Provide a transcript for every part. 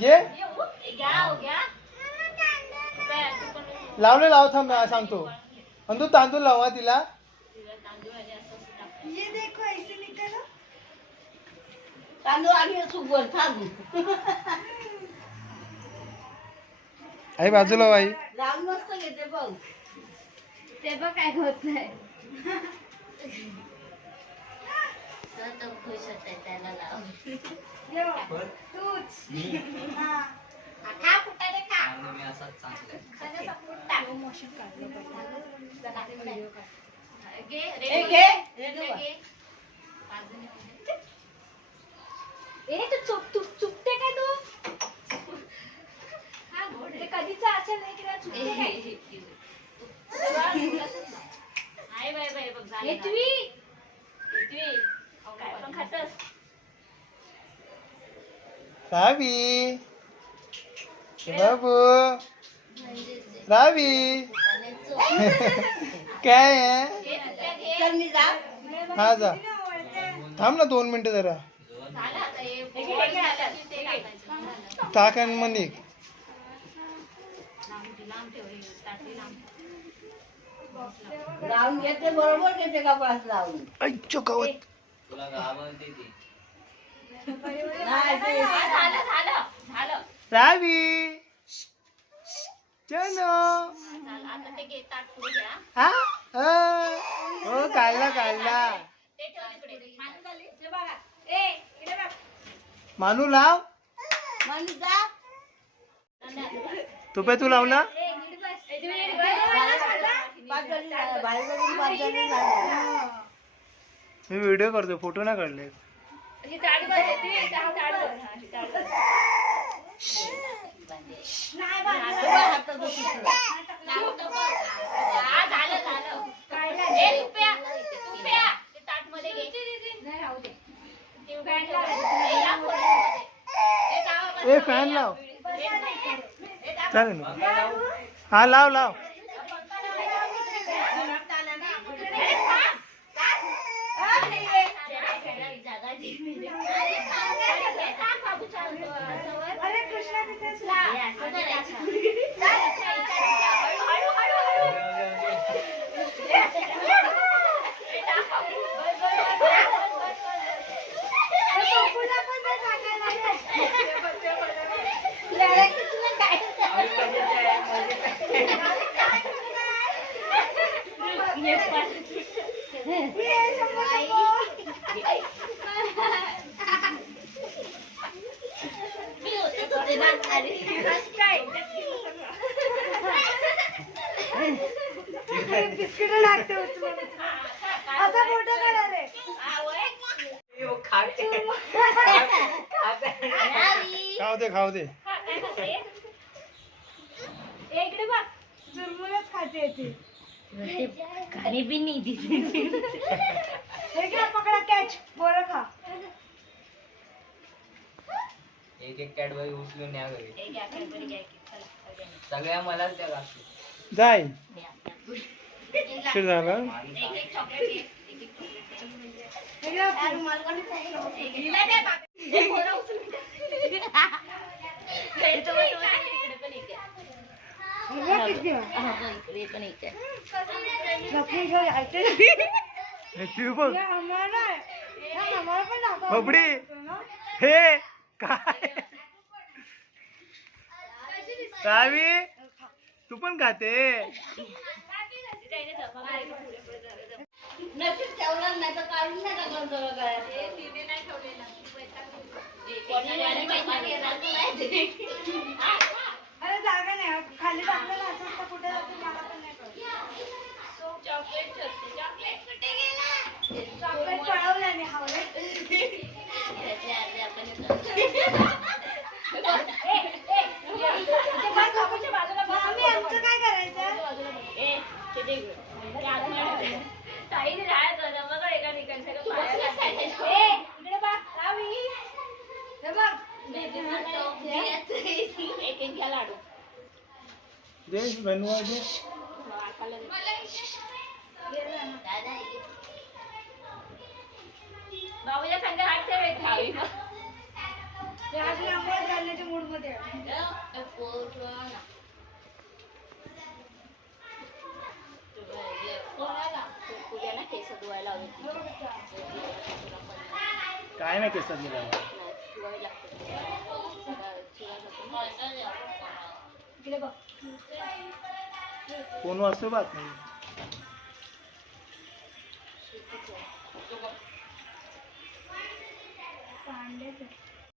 जे लावले लाव थांब सांगतो. आणि तू तांदूळ लावा तिला. तांदूळ आणि सुगर थांब. आई बाजूला हो, आई. लावून मस्त घेते बघ. ते बघ काय होत नाही. तर तो खुश होते त्याला लाव खा फुटाने खा मी असाच चांगलं सगळं संपून टाक घे घे. रेडिओ. ए तू चुप तू चुकते काय तू? ते कधीच असेल नाही किंवा चुकते काय येतवी. काय पण खातस. रावी. बाबू. रावी. काय आहे? चल मी जा. हा जा. थांब ना दोन मिनिटं जरा. टाक आणि निघ लावून घेते बरोबर घेते कपाळात लावून? ऐच्छो गवत तुला रावी. हा? हा. हो काढला काढला ते ठेव तिकडे मानून झाली हे बघा ए इकडे बघ मानू लाव. तुपे तू लावला. मी व्हिडिओ करतो फोटो नाही काढले ही ताट बस आहे, ती ताट ताट बस. हा, ही ताट बस. नाही बांधलं. तेव्हा हातात बसू लावतो बस. हा, झालं झालं ए रुपया रुपया ते ताटमध्ये घे नाही राहू दे ते फॅन लावायचं. ए, या खोलीमध्ये. ए, लावा बस. ए फॅन लाव. चालेल. ना हा लाव लाव. बिस्किट लागते असा फोटो काढा रे खाऊ दे. खाऊ दे इकडे बघ. जुरमुरच खाते ती. घरी बी नाही दिसली हे घ्या पकडा कॅच बोर खा. एक एक कॅडबरी उचलून न्या घरी. सगळ्या मलाच द्या लागते जाय. झाला. एक एक चॉकलेट घे. एक एक chocolate घे. हे घ्या, हिला द्या बाबा. हे पोरं उचलून द्या. हे तो- तो- तो इकडे पण एक आहे. इकडे पण एक आहे. हे तू बघ बबडी हे काय? रावी तू पण खाते. नाही. जागा नाही. खाली टाकलेलं असं असतं कुठे जाते मला पण नाही कळत. चॉकलेट ठेवते. चॉकलेट. कुठे गेला? चॉकलेट पळवल्याने हवले आमचं काय करायचं? बघा एका ठिकाणी बघ, रावी. हे बघ. एक एक घ्या लाडू. दे बनवा दे. बाबूच्या संग हात ठेव एक खावी कोणाला? पूजा ना केस धुवायला हवी काय कोण वाचतो बात नाही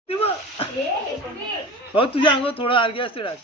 ते बघ. भाऊ तुझ्या अंगावर थोडं अर्घ्य असते राज